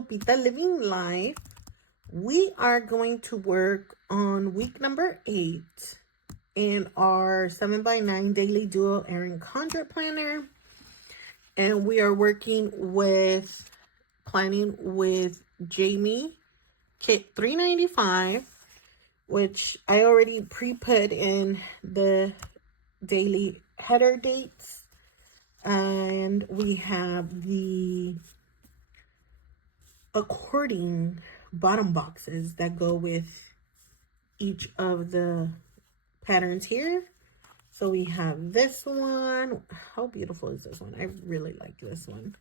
Lupita Living Life. We are going to work on week number 8 in our 7x9 daily duo Erin Condren planner. And we are working with planning with Jamie kit 395, which I already pre-put in the daily header dates. And we have the according bottom boxes that go with each of the patterns here. So we have this one. How beautiful is this one? I really like this one.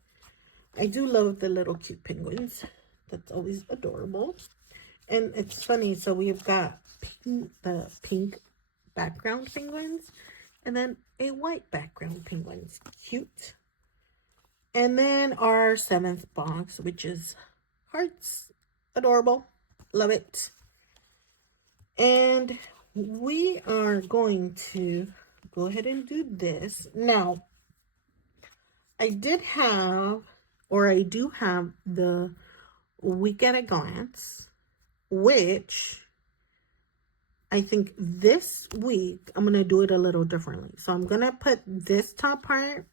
I do love the little cute penguins. That's always adorable. And it's funny, so we've got the pink background penguins and then a white background penguins. Cute. And then our 7th box, which is hearts. Adorable. Love it. And we are going to go ahead and do this. Now, I do have the week at a glance, which I think this week I'm going to do it a little differently. So I'm going to put this top part,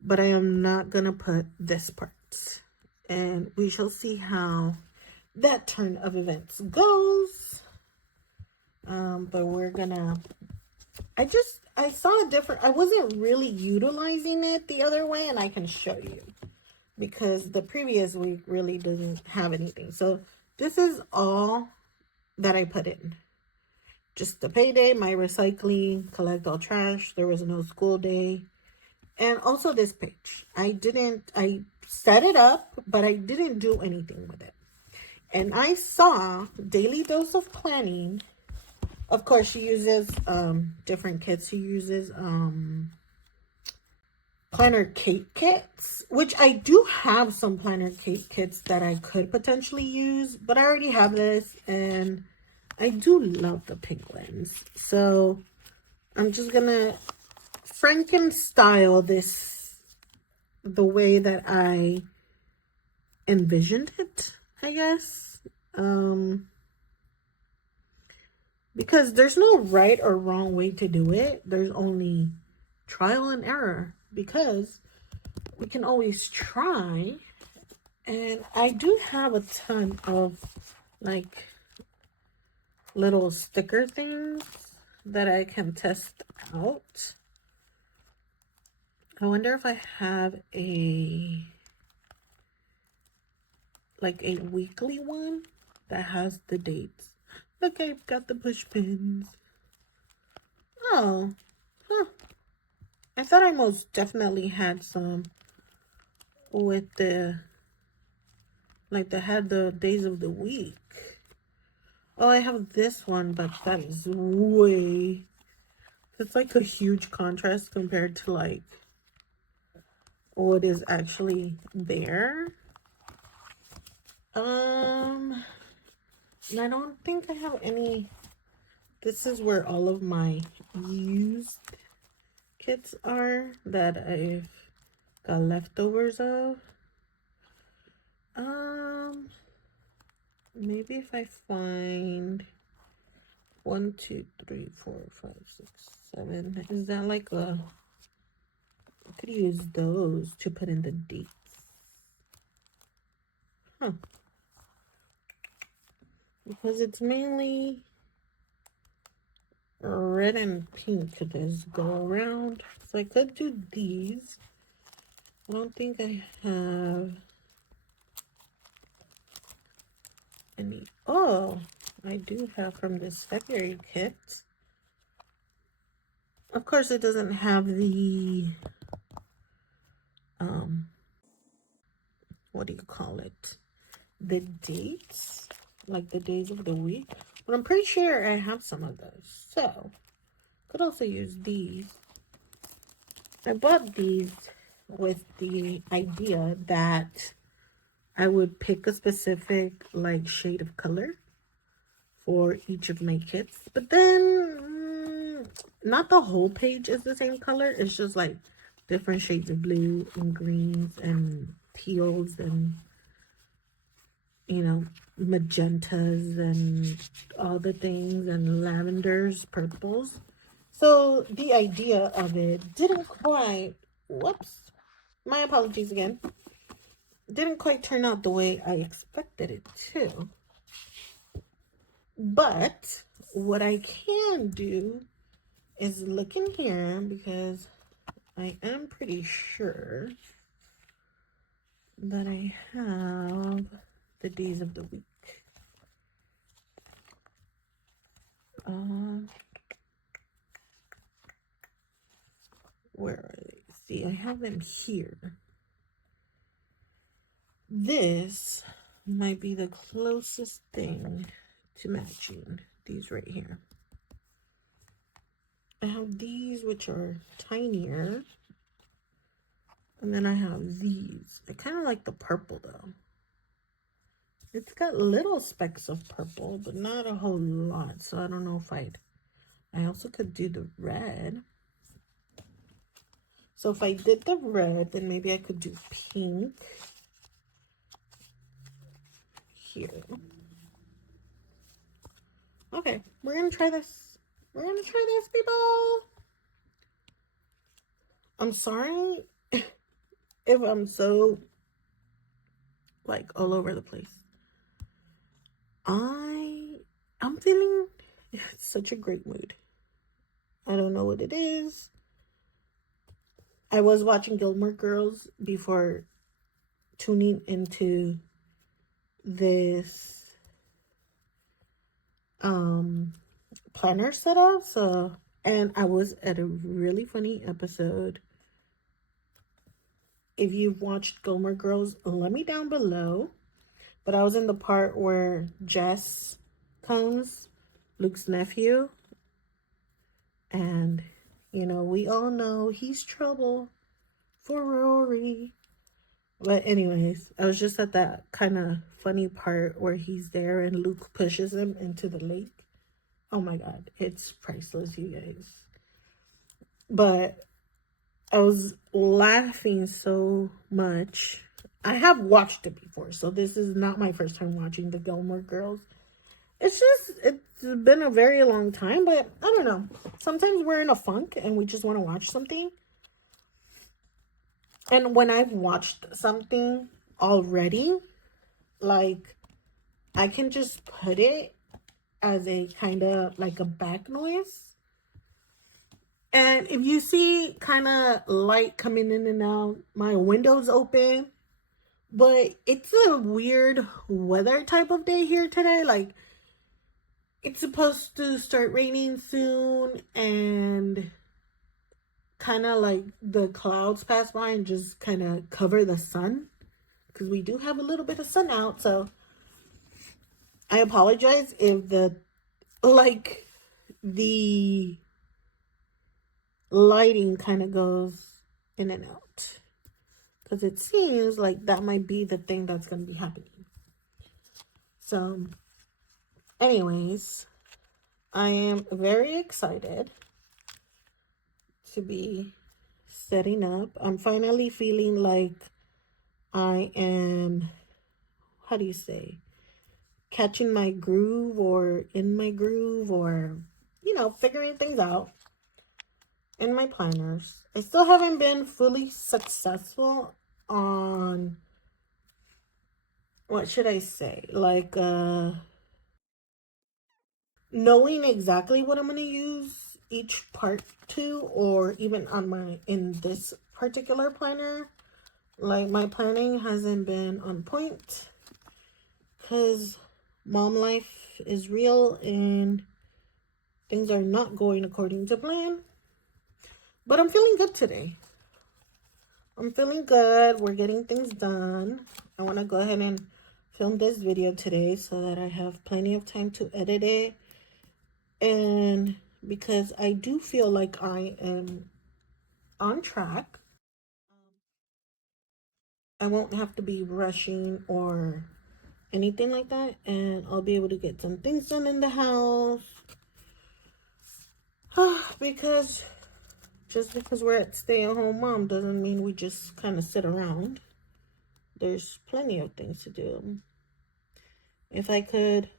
but I am not going to put this part. And we shall see how that turn of events goes. But we're gonna, I saw a different, I wasn't really utilizing it the other way, and I can show you because the previous week really doesn't have anything. So this is all that I put in. Just the payday, my recycling, collect all trash, there was no school day, and also this page. I set it up, but I didn't do anything with it. And I saw Daily Dose of Planning. Of course, she uses different kits. She uses planner cake kits, which I do have some planner cake kits that I could potentially use, but I already have this, and I do love the penguins. So I'm just gonna Frankenstyle this the way that I envisioned it, I guess. Because there's no right or wrong way to do it. There's only trial and error, because we can always try. And I do have a ton of like little sticker things that I can test out. I wonder if I have a weekly one that has the dates. Look, I've got the push pins. Oh, huh. I thought I most definitely had some with the, that had the days of the week. Oh, I have this one, but that is it's like a huge contrast compared to like what is actually there. And I don't think I have any. This is where all of my used kits are that I've got leftovers of. Maybe if I find 1, 2, 3, 4, 5, 6, 7. Is that like a? I could use those to put in the dates. Huh. Because it's mainly red and pink this go around. So I could do these. I don't think I have any. Oh, I do have from this February kit. Of course, it doesn't have the what do you call it? The dates, like the days of the week. But I'm pretty sure I have some of those. So, could also use these. I bought these with the idea that I would pick a specific like shade of color for each of my kits. But then, not the whole page is the same color. It's just like different shades of blue and greens and teals and you know, magentas and all the things, and lavenders, purples. So the idea of it didn't quite, whoops, my apologies again, didn't quite turn out the way I expected it to. But what I can do is look in here, because I am pretty sure that I have the days of the week. Where are they? See, I have them here. This might be the closest thing to matching. These right here. I have these, which are tinier. And then I have these. I kind of like the purple, though. It's got little specks of purple, but not a whole lot. So I don't know if I also could do the red. So if I did the red, then maybe I could do pink here. Okay, we're gonna try this. We're gonna try this, people. I'm sorry if I'm so, like, all over the place. I'm feeling such a great mood. I don't know what it is. I was watching Gilmore Girls before tuning into this planner setup. So, and I was at a really funny episode. If you've watched Gilmore Girls, let me down below. But I was in the part where Jess comes, Luke's nephew, and you know, we all know he's trouble for Rory. But anyways, I was just at that kind of funny part where he's there and Luke pushes him into the lake. Oh my God, it's priceless, you guys. But I was laughing so much. I have watched it before, so this is not my first time watching the Gilmore Girls. It's been a very long time, but I don't know. Sometimes we're in a funk and we just want to watch something. And when I've watched something already, like, I can just put it as a kind of like a back noise. And if you see kind of light coming in and out, my window's open. But it's a weird weather type of day here today. Like, it's supposed to start raining soon, and kind of like the clouds pass by and just kind of cover the sun, because we do have a little bit of sun out. So I apologize if the lighting kind of goes in and out, because it seems like that might be the thing that's going to be happening. So anyways, I am very excited to be setting up. I'm finally feeling like I am, how do you say, catching my groove, or in my groove, or, you know, figuring things out in my planners. I still haven't been fully successful on, what should I say, like, knowing exactly what I'm going to use each part to, or even in this particular planner. Like, my planning hasn't been on point, because mom life is real and things are not going according to plan. But I'm feeling good today. I'm feeling good. We're getting things done. I want to go ahead and film this video today so that I have plenty of time to edit it. And because I do feel like I am on track, I won't have to be rushing or anything like that. And I'll be able to get some things done in the house. Because just because we're at stay-at-home mom doesn't mean we just kind of sit around. There's plenty of things to do. if I could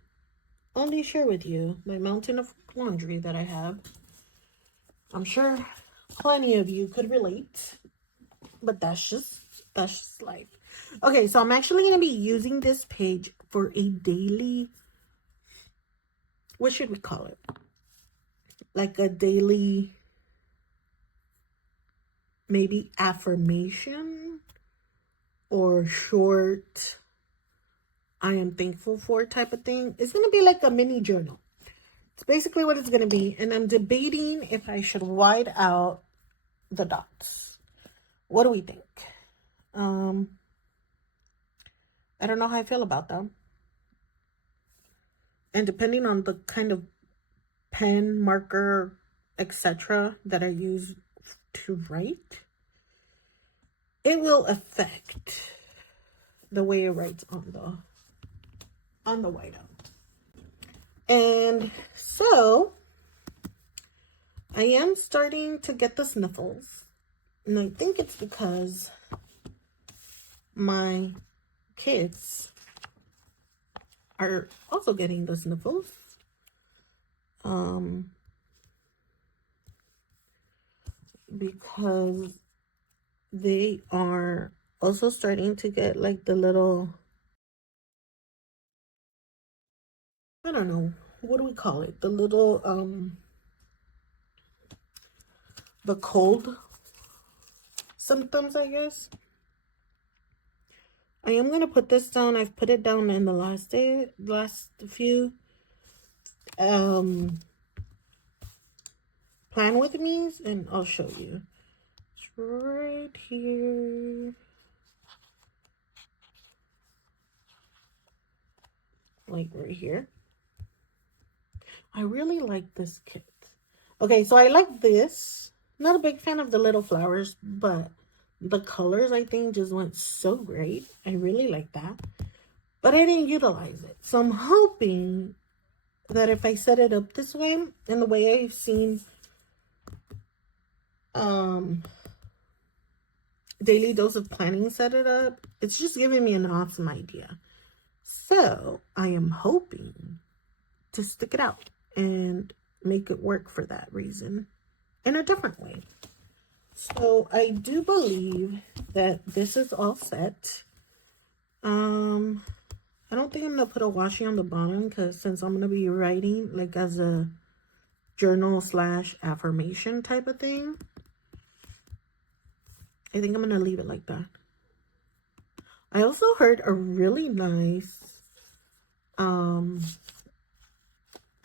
only share with you my mountain of laundry that I have. I'm sure plenty of you could relate, but that's just life. Okay, so I'm actually going to be using this page for a daily, what should we call it? Like a daily, maybe affirmation or short, I am thankful for type of thing. It's going to be like a mini journal. It's basically what it's going to be. And I'm debating if I should wide out the dots. What do we think? I don't know how I feel about them. And depending on the kind of pen, marker, etc. that I use to write, it will affect the way it writes on the whiteout. And so I am starting to get the sniffles. And I think it's because my kids are also getting the sniffles. Because they are also starting to get like the little, I don't know, what do we call it? The little, the cold symptoms, I guess. I am going to put this down. I've put it down in the last few, plan with me's, and I'll show you. It's right here. Like right here. I really like this kit. Okay, so I like this. Not a big fan of the little flowers, but the colors, I think, just went so great. I really like that. But I didn't utilize it. So I'm hoping that if I set it up this way, and the way I've seen Daily Dose of Planning set it up, it's just giving me an awesome idea. So I am hoping to stick it out and make it work for that reason in a different way. So I do believe that this is all set. I don't think I'm gonna put a washi on the bottom, because since I'm gonna be writing like as a journal / affirmation type of thing, I think I'm gonna leave it like that. I also heard a really nice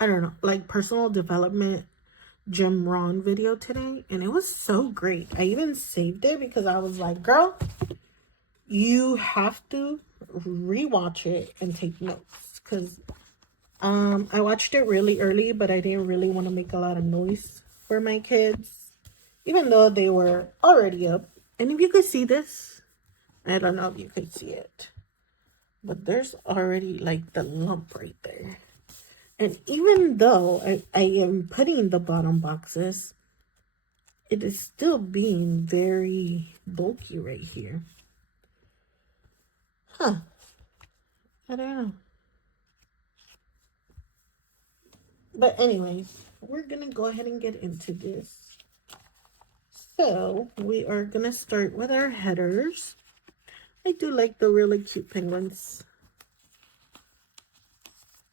I don't know, like personal development Jim Ron video today, and it was so great. I even saved it because I was like, girl, you have to rewatch it and take notes, because I watched it really early, but I didn't really want to make a lot of noise for my kids, even though they were already up. And if you could see this, I don't know if you could see it, but there's already like the lump right there. And even though I am putting the bottom boxes, it is still being very bulky right here. Huh. I don't know. But anyways, we're going to go ahead and get into this. So we are going to start with our headers. I do like the really cute penguins.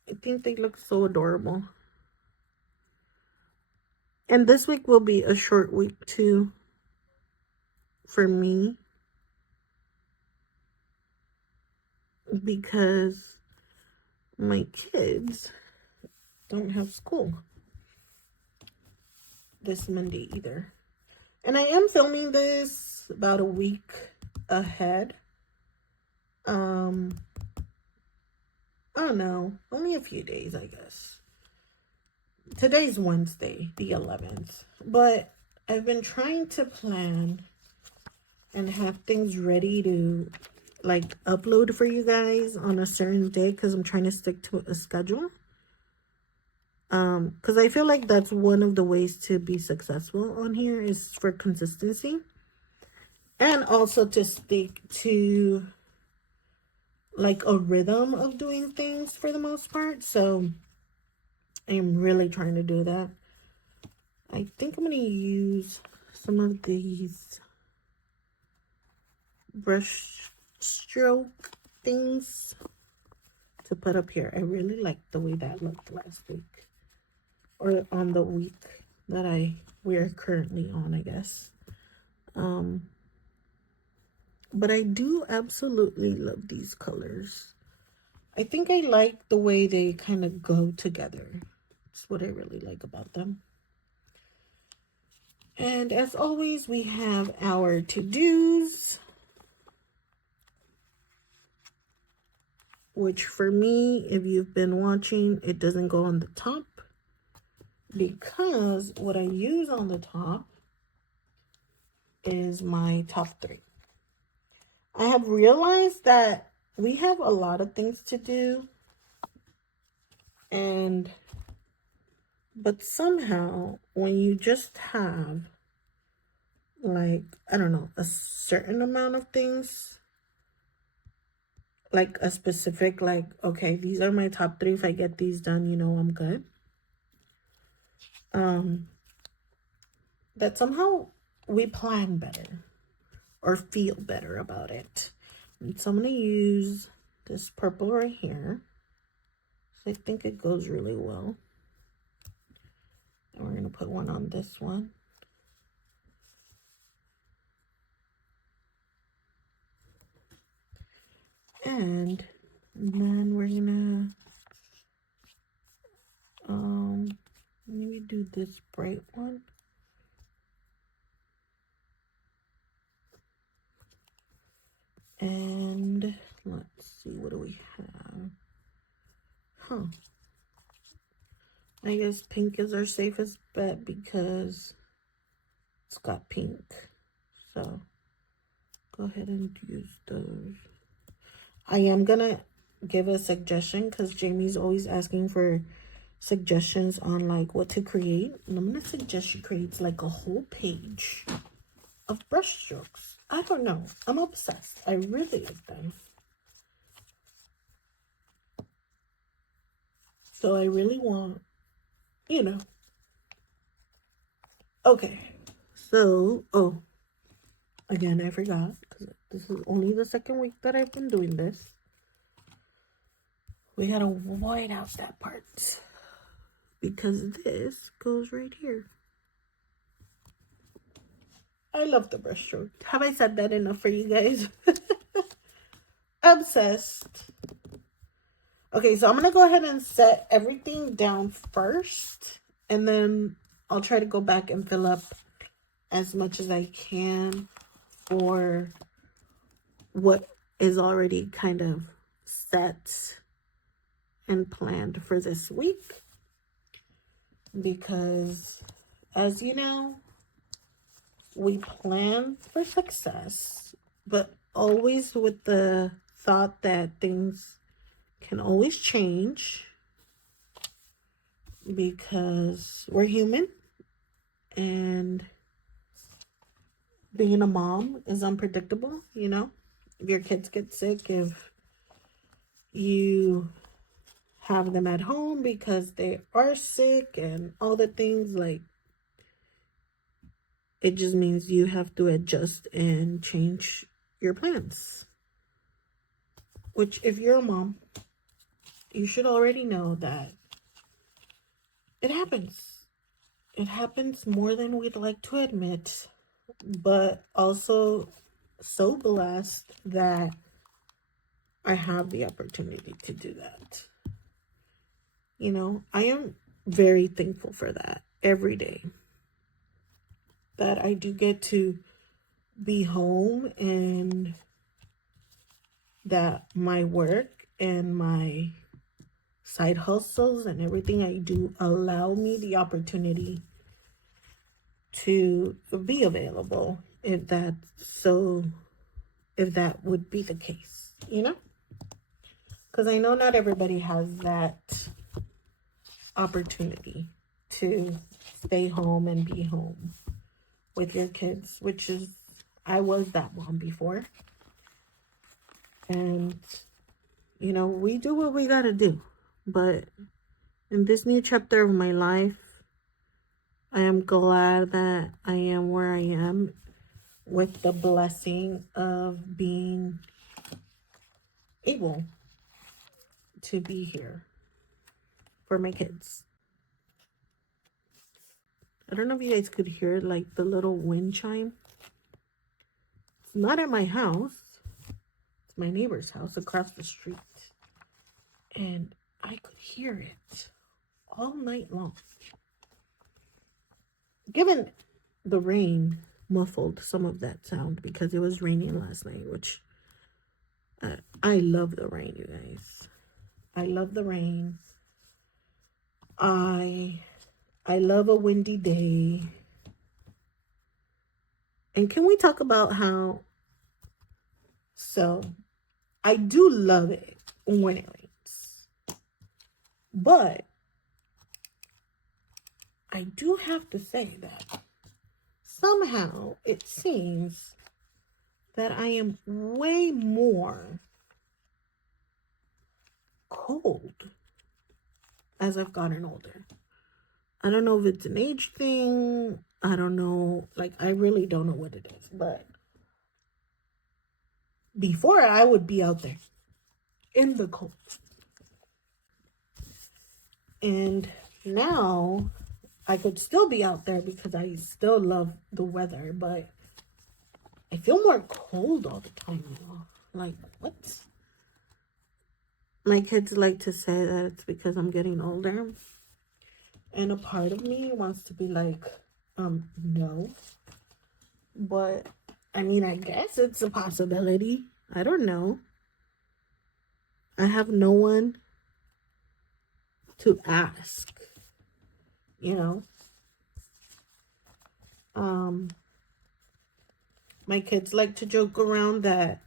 I think they look so adorable. And this week will be a short week too for me, because my kids don't have school this Monday either. And I am filming this about a week ahead. Oh no, only a few days, I guess. Today's Wednesday, the 11th. But I've been trying to plan and have things ready to like upload for you guys on a certain day, because I'm trying to stick to a schedule. Because I feel like that's one of the ways to be successful on here, is for consistency. And also to stick to like a rhythm of doing things for the most part. So I'm really trying to do that. I think I'm going to use some of these brush stroke things to put up here. I really like the way that looked last week, or on the week that we're currently on, I guess. But I do absolutely love these colors. I think I like the way they kind of go together. That's what I really like about them. And as always, we have our to-dos, which for me, if you've been watching, it doesn't go on the top because what I use on the top is my top 3. I have realized that we have a lot of things to do, but somehow when you just have, like, I don't know, a certain amount of things, like a specific, like, okay, these are my top 3. If I get these done, you know, I'm good. That somehow we plan better or feel better about it. And so I'm going to use this purple right here. So I think it goes really well. And we're going to put one on this one. And then we're going to maybe do this bright one. And let's see, what do we have? Huh. I guess pink is our safest bet because it's got pink. So go ahead and use those. I am gonna give a suggestion because Jamie's always asking for suggestions on like what to create. And I'm gonna suggest she creates like a whole page of brush strokes. I don't know. I'm obsessed. I really like them. So I really want, you know. Okay. So, again, I forgot because this is only the second week that I've been doing this. We gotta white out that part because this goes right here. I love the brush stroke. Have I said that enough for you guys? Obsessed. Okay, so I'm gonna go ahead and set everything down first, and then I'll try to go back and fill up as much as I can for what is already kind of set and planned for this week. Because, as you know, we plan for success, but always with the thought that things can always change because we're human and being a mom is unpredictable, you know? If your kids get sick, if you have them at home because they are sick and all the things, like, it just means you have to adjust and change your plans. Which, if you're a mom, you should already know that it happens. It happens more than we'd like to admit, but also so blessed that I have the opportunity to do that. You know, I am very thankful for that every day. That I do get to be home and that my work and my side hustles and everything I do allow me the opportunity to be available if that would be the case, you know? Because I know not everybody has that opportunity to stay home and be home with your kids, which is, I was that mom before. And You know, we do what we gotta do. But in this new chapter of my life, I am glad that I am where I am with the blessing of being able to be here for my kids. I don't know if you guys could hear like the little wind chime. It's not at my house. It's my neighbor's house across the street. And I could hear it all night long. Given the rain muffled some of that sound because it was raining last night, which I love the rain, you guys. I love the rain. I love a windy day. And can we talk about how, so I do love it when it rains, but I do have to say that somehow it seems that I am way more cold as I've gotten older. I don't know if it's an age thing. I don't know. Like, I really don't know what it is. But before, I would be out there in the cold. And now, I could still be out there because I still love the weather. But I feel more cold all the time now. Like, what? My kids like to say that it's because I'm getting older. And a part of me wants to be like, no. But, I mean, I guess it's a possibility. I don't know. I have no one to ask, you know. My kids like to joke around that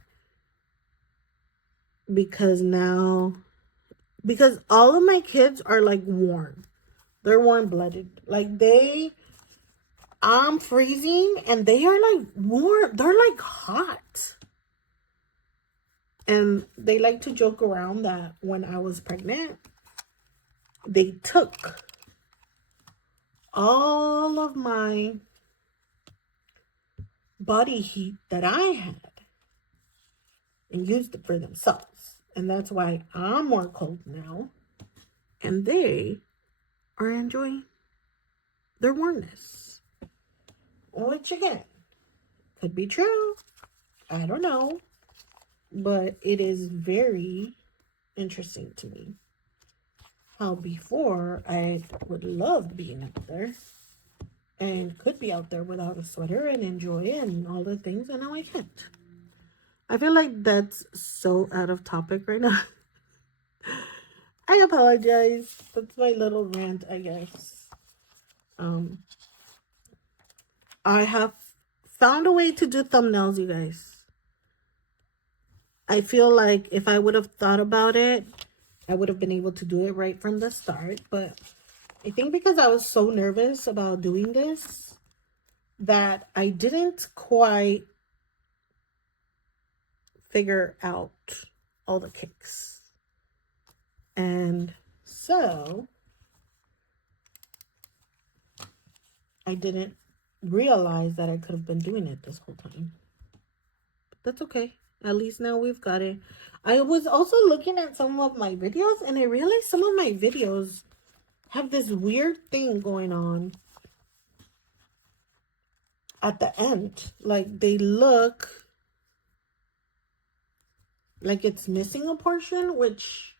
because all of my kids are like warm. They're warm-blooded. Like I'm freezing and they are like warm. They're like hot. And they like to joke around that when I was pregnant, they took all of my body heat that I had and used it for themselves. And that's why I'm more cold now. And they are enjoying their warmness. Which again, could be true. I don't know. But it is very interesting to me how before I would love being out there and could be out there without a sweater and enjoy it and all the things, and now I can't. I feel like that's so out of topic right now. I apologize. That's my little rant, I guess. I have found a way to do thumbnails, you guys. I feel like if I would have thought about it, I would have been able to do it right from the start. But I think because I was so nervous about doing this, that I didn't quite figure out all the kicks. And so I didn't realize that I could have been doing it this whole time. But that's okay. At least now we've got it. I was also looking at some of my videos and I realized some of my videos have this weird thing going on at the end. Like they look like it's missing a portion, which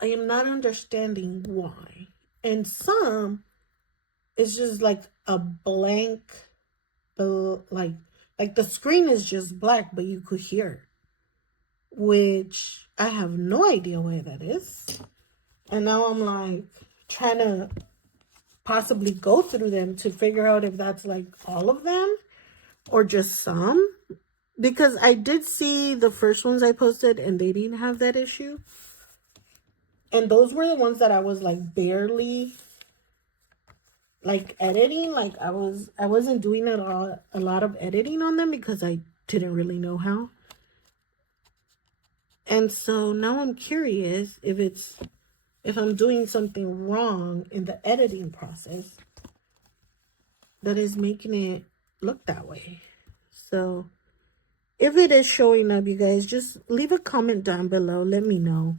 I am not understanding why. And some it's just like a blank, like the screen is just black, but you could hear, which I have no idea why that is. And now I'm like trying to possibly go through them to figure out if that's like all of them or just some. Because I did see the first ones I posted and they didn't have that issue. And those were the ones that I was like barely like editing. Like I wasn't doing a lot of editing on them because I didn't really know how. And so now I'm curious if I'm doing something wrong in the editing process that is making it look that way. So if it is showing up, you guys, just leave a comment down below. Let me know.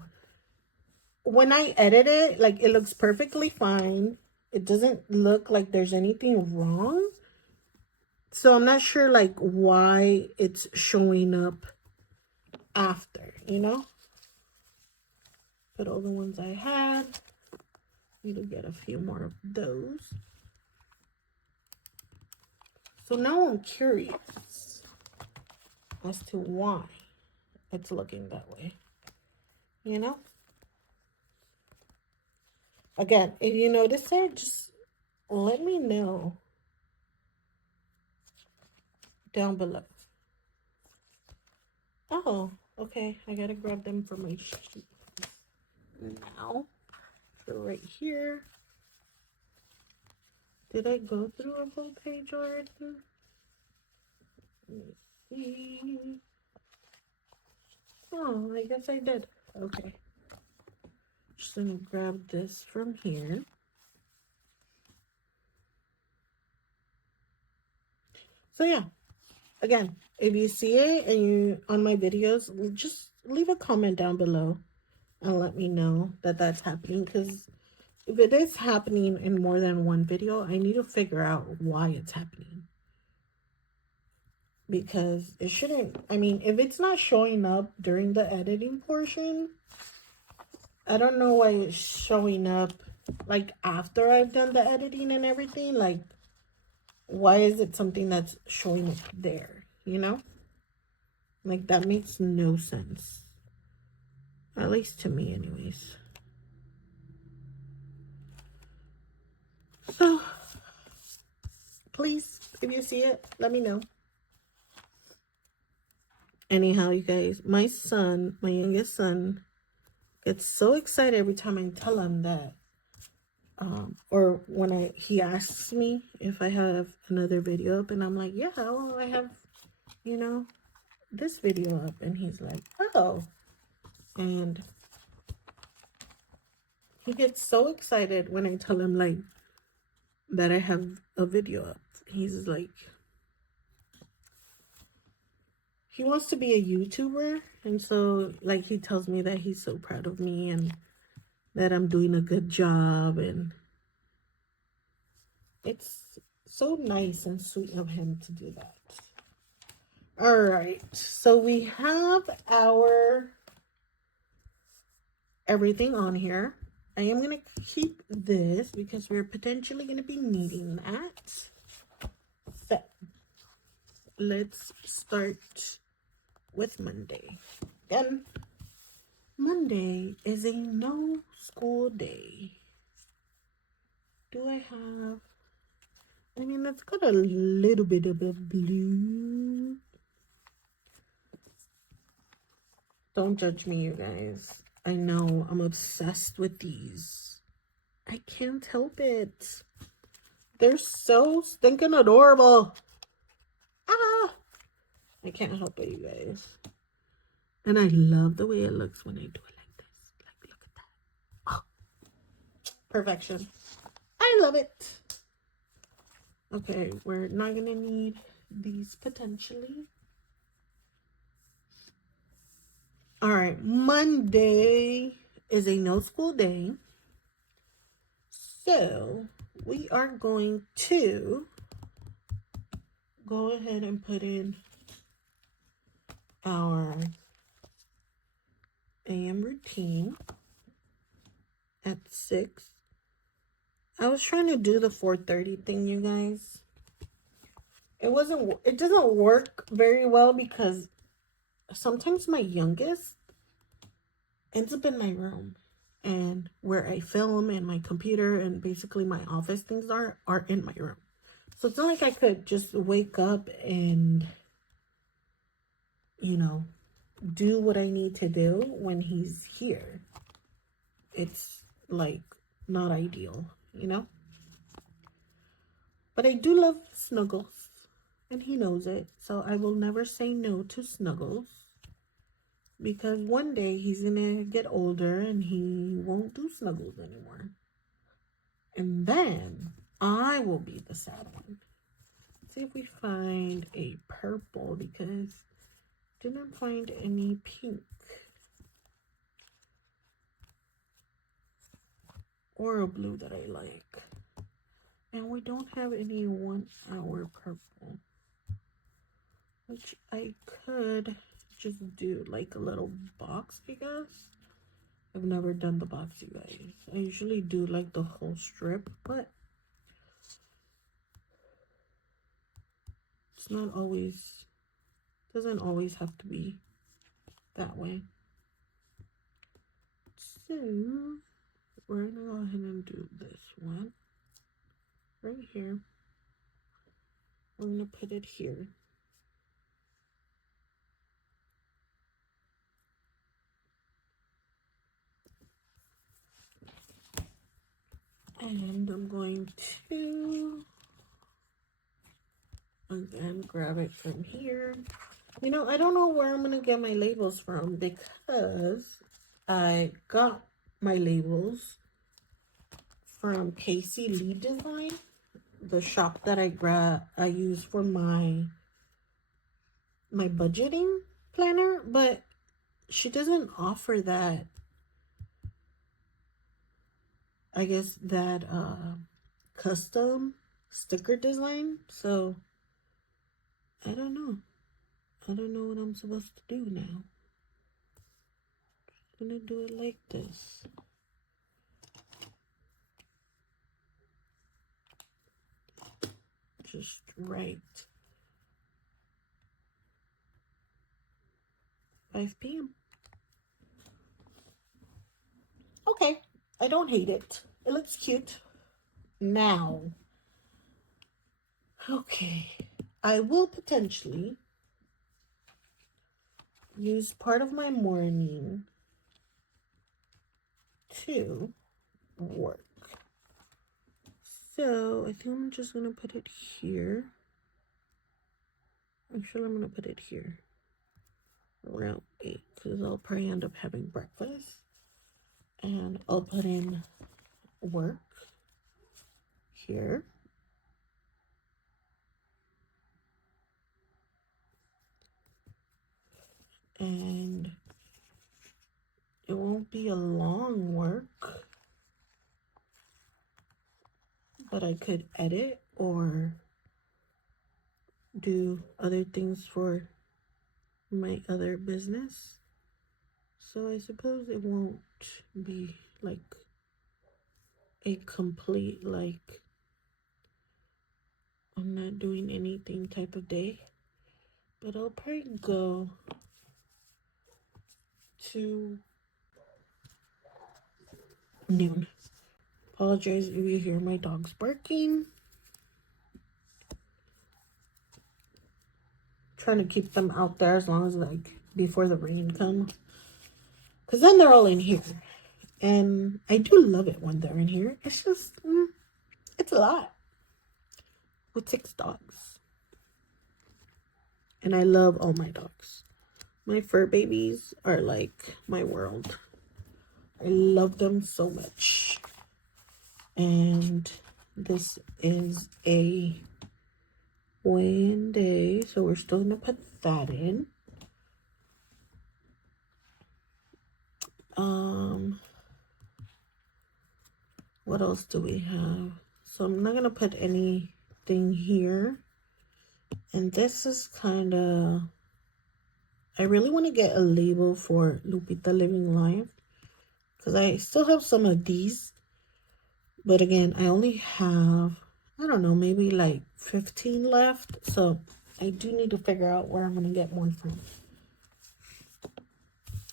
When I edit it, like, it looks perfectly fine. It doesn't look like there's anything wrong. So I'm not sure, like, why it's showing up after, you know? But all the ones I had, need to get a few more of those. So now I'm curious as to why it's looking that way, you know? Again, if you notice it, just let me know down below. Oh, okay. I gotta grab them for my sheet now. So right here. Did I go through a whole page already? Let me see. Oh, I guess I did. Okay. Just gonna grab this from here. So yeah, again, if you see it and you on my videos, just leave a comment down below and let me know that that's happening, because if it is happening in more than one video, I need to figure out why it's happening. Because it shouldn't, I mean, if it's not showing up during the editing portion, I don't know why it's showing up like after I've done the editing and everything. Like, why is it something that's showing up there, you know? Like, that makes no sense. At least to me, anyways. So, please, if you see it, let me know. Anyhow, you guys, my son, my youngest son, gets so excited every time I tell him that, or when he asks me if I have another video up, and I'm like, yeah, well, I have, you know, this video up, and he's like, oh, and he gets so excited when I tell him, like, that I have a video up. He's like, he wants to be a YouTuber, and so, like, he tells me that he's so proud of me and that I'm doing a good job, and it's so nice and sweet of him to do that. All right, so we have our everything on here. I am going to keep this because we're potentially going to be needing that. So let's start with Monday. Again, Monday is a no school day. Do I have, I mean, it's got a little bit of a blue. Don't judge me, you guys. I know I'm obsessed with these. I can't help it. They're so stinking adorable. Ah! I can't help it, you guys. And I love the way it looks when I do it like this. Like, look at that. Oh, perfection. I love it. Okay, we're not going to need these potentially. All right, Monday is a no school day. So we are going to go ahead and put in our AM routine at 6. I was trying to do the 4:30 thing, you guys. It doesn't work very well because sometimes my youngest ends up in my room, and where I film and my computer and basically my office things are in my room. So it's not like I could just wake up and, you know, do what I need to do when he's here. It's like not ideal, you know? But I do love Snuggles, and he knows it, so I will never say no to Snuggles. Because one day he's gonna get older and he won't do snuggles anymore. And then I will be the sad one. Let's see if we find a purple, because I didn't find any pink. Or a blue that I like. And we don't have any 1 hour purple. Which I could just do like a little box, I guess. I've never done the box, you guys. I usually do like the whole strip, but it's not always, doesn't always have to be that way. So we're gonna go ahead and do this one right here. We're gonna put it here. And I'm going to, again, grab it from here. You know, I don't know where I'm going to get my labels from, because I got my labels from Casey Lee Design, the shop that I use for my budgeting planner, but she doesn't offer that, I guess, that custom sticker design. So I don't know. I don't know what I'm supposed to do now. I'm gonna do it like this. Just right. 5 p.m. Okay, I don't hate it. It looks cute. Now, okay, I will potentially use part of my morning to work. So I think I'm just gonna put it here. Actually, I'm gonna put it here around 8, because I'll probably end up having breakfast. And I'll put in work here. And it won't be a long work, but I could edit or do other things for my other business. So I suppose it won't be like a complete, like, I'm not doing anything type of day. But I'll probably go to noon. Apologize if you hear my dogs barking. Trying to keep them out there as long as, like, before the rain comes. Because then they're all in here. And I do love it when they're in here. It's just, it's a lot. With 6 dogs. And I love all my dogs. My fur babies are like my world. I love them so much. And this is a weigh-in day, so we're still gonna put that in. What else do we have? So I'm not gonna put anything here. And this is kind of, I really want to get a label for Lupita Living Life, because I still have some of these, but again, I only have, I don't know, maybe like 15 left, so I do need to figure out where I'm going to get more from.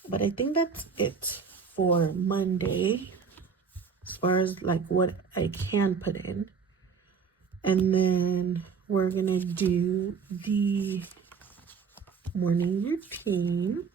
But I think that's it for Monday, as far as like what I can put in. And then we're going to do the morning routine.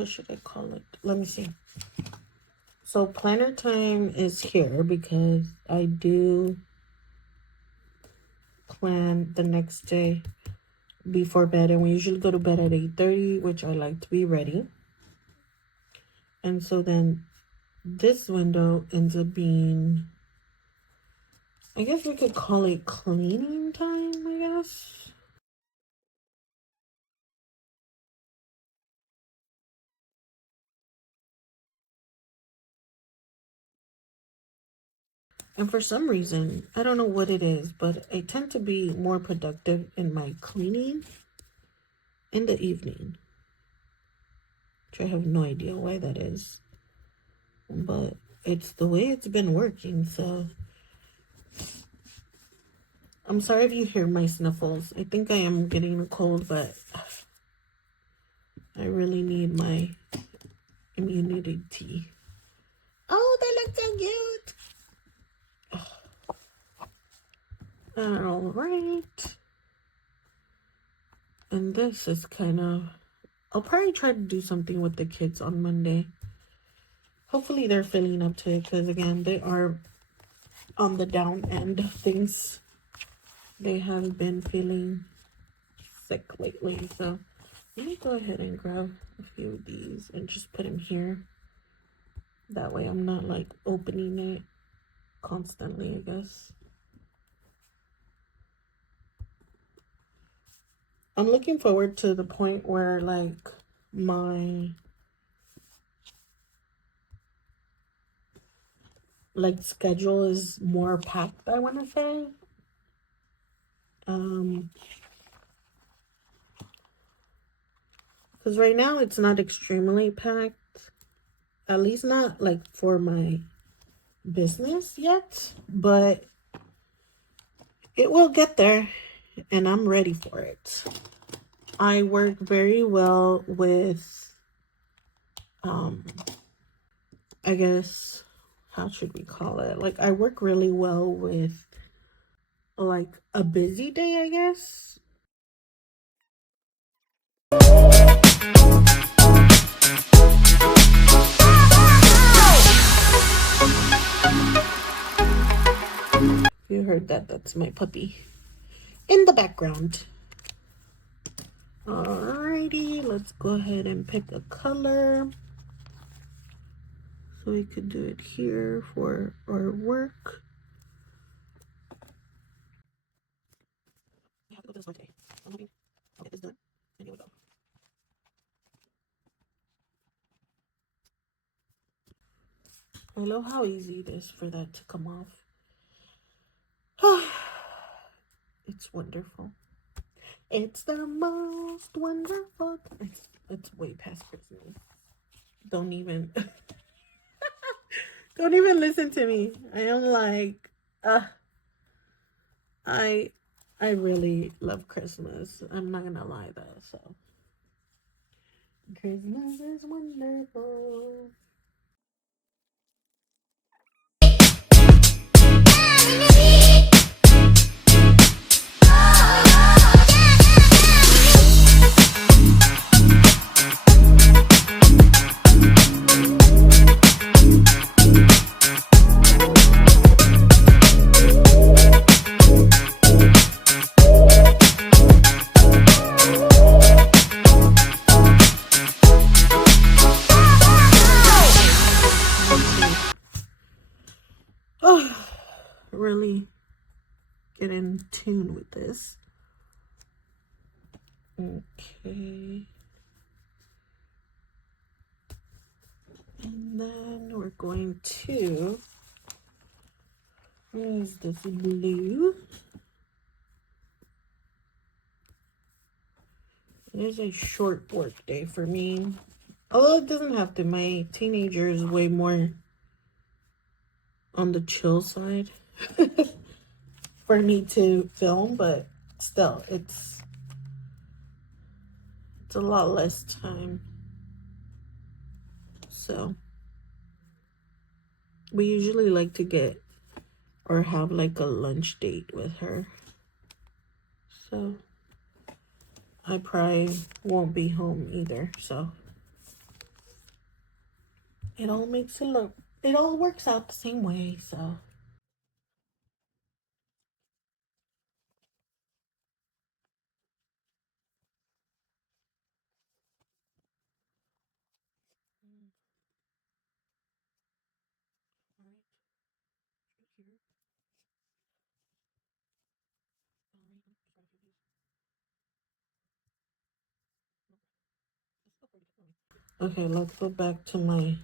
what should I call it? Let me see. So planner time is here because I do plan the next day before bed, and we usually go to bed at 8:30, which I like to be ready. And so then this window ends up being, I guess we could call it cleaning time, I guess. And for some reason, I don't know what it is, but I tend to be more productive in my cleaning in the evening. Which I have no idea why that is. But it's the way it's been working, so I'm sorry if you hear my sniffles. I think I am getting a cold, but I really need my immunity. Oh, they look so cute. All right. And this is kind of, I'll probably try to do something with the kids on Monday. Hopefully they're feeling up to it, because again, they are on the down end of things. They have been feeling sick lately, so let me go ahead and grab a few of these and just put them here. That way I'm not like opening it constantly, I guess. I'm looking forward to the point where like my schedule is more packed, I want to say. Because right now it's not extremely packed, at least not like for my business yet, but it will get there and I'm ready for it. I work very well with, I guess, how should we call it? Like, I work really well with, like, a busy day, I guess. If you heard that, that's my puppy in the background. Alrighty, let's go ahead and pick a color. So we could do it here for our work. We have to go to this one today. I'm hoping I'll get this done. And here we go. I love how easy it is for that to come off. It's wonderful. It's the most wonderful. It's way past Christmas. Don't even don't even listen to me. I am like I really love Christmas. I'm not gonna lie though, so Christmas is wonderful. Really get in tune with this. Okay. And then we're going to use this blue. It is a short work day for me. Although it doesn't have to. My teenager is way more on the chill side for me to film, but still, it's a lot less time. So we usually like to get or have like a lunch date with her. So I probably won't be home either. So it all makes it look, it all works out the same way, so. Okay, let's go back to my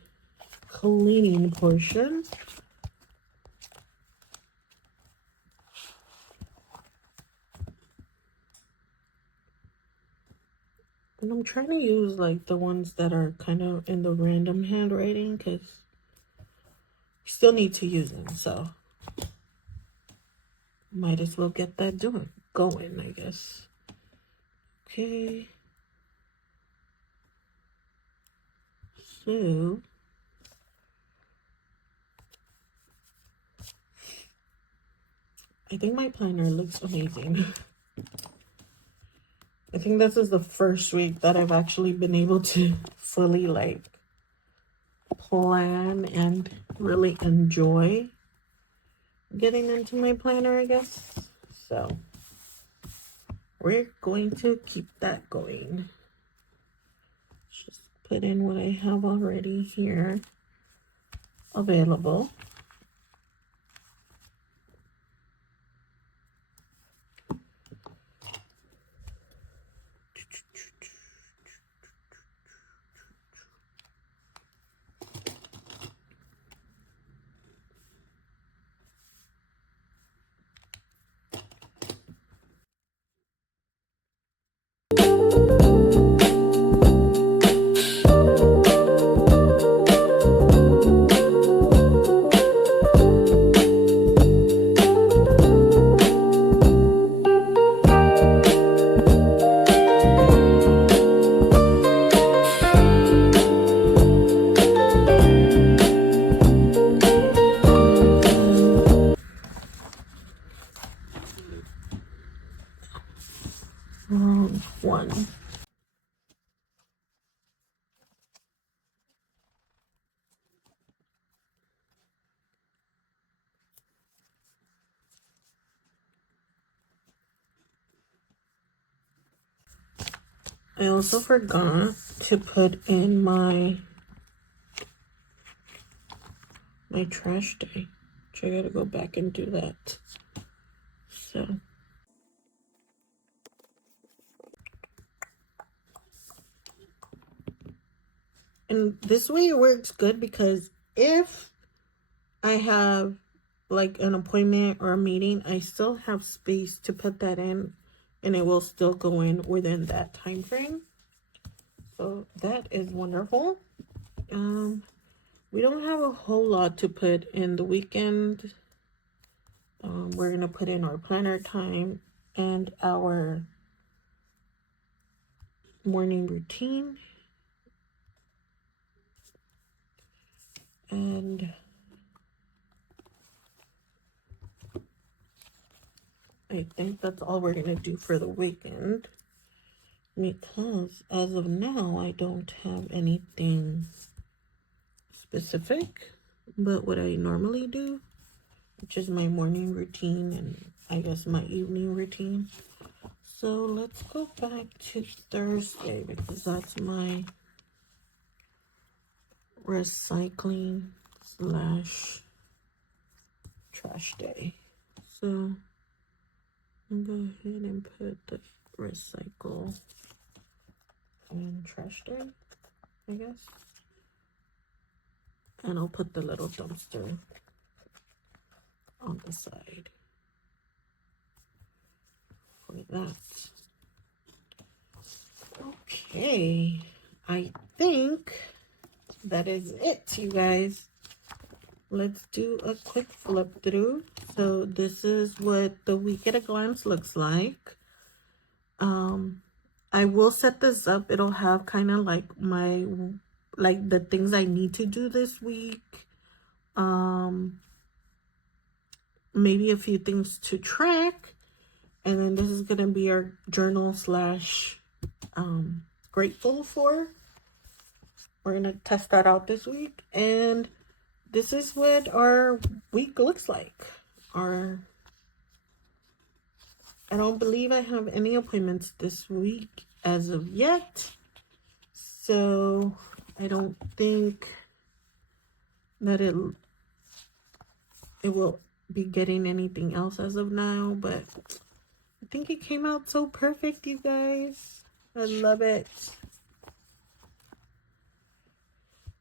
cleaning portion. And I'm trying to use like the ones that are kind of in the random handwriting because you still need to use them. So might as well get that going, I guess. Okay. So I think my planner looks amazing. I think this is the first week that I've actually been able to fully like plan and really enjoy getting into my planner, I guess. So we're going to keep that going. Just put in what I have already here available. One. I also forgot to put in my trash day. Which I gotta go back and do that. So and this way it works good because if I have like an appointment or a meeting, I still have space to put that in and it will still go in within that time frame. So that is wonderful. We don't have a whole lot to put in the weekend. We're gonna put in our planner time and our morning routine. And I think that's all we're gonna do for the weekend. Because as of now, I don't have anything specific, but what I normally do, which is my morning routine and I guess my evening routine. So let's go back to Thursday because that's my recycling slash trash day. So I'll go ahead and put the recycle and trash day, I guess. And I'll put the little dumpster on the side for that. Okay, I think that is it, you guys. Let's do a quick flip through. So this is what the week at a glance looks like. I will set this up. It'll have kind of like like the things I need to do this week. Maybe a few things to track. And then this is going to be our journal slash grateful for. We're going to test that out this week. And this is what our week looks like. I don't believe I have any appointments this week as of yet. So I don't think that it will be getting anything else as of now. But I think it came out so perfect, you guys. I love it.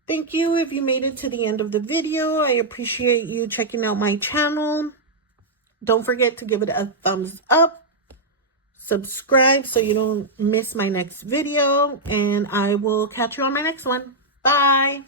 Thank you if you made it to the end of the video. I appreciate you checking out my channel. Don't forget to give it a thumbs up. Subscribe so you don't miss my next video. And I will catch you on my next one. Bye.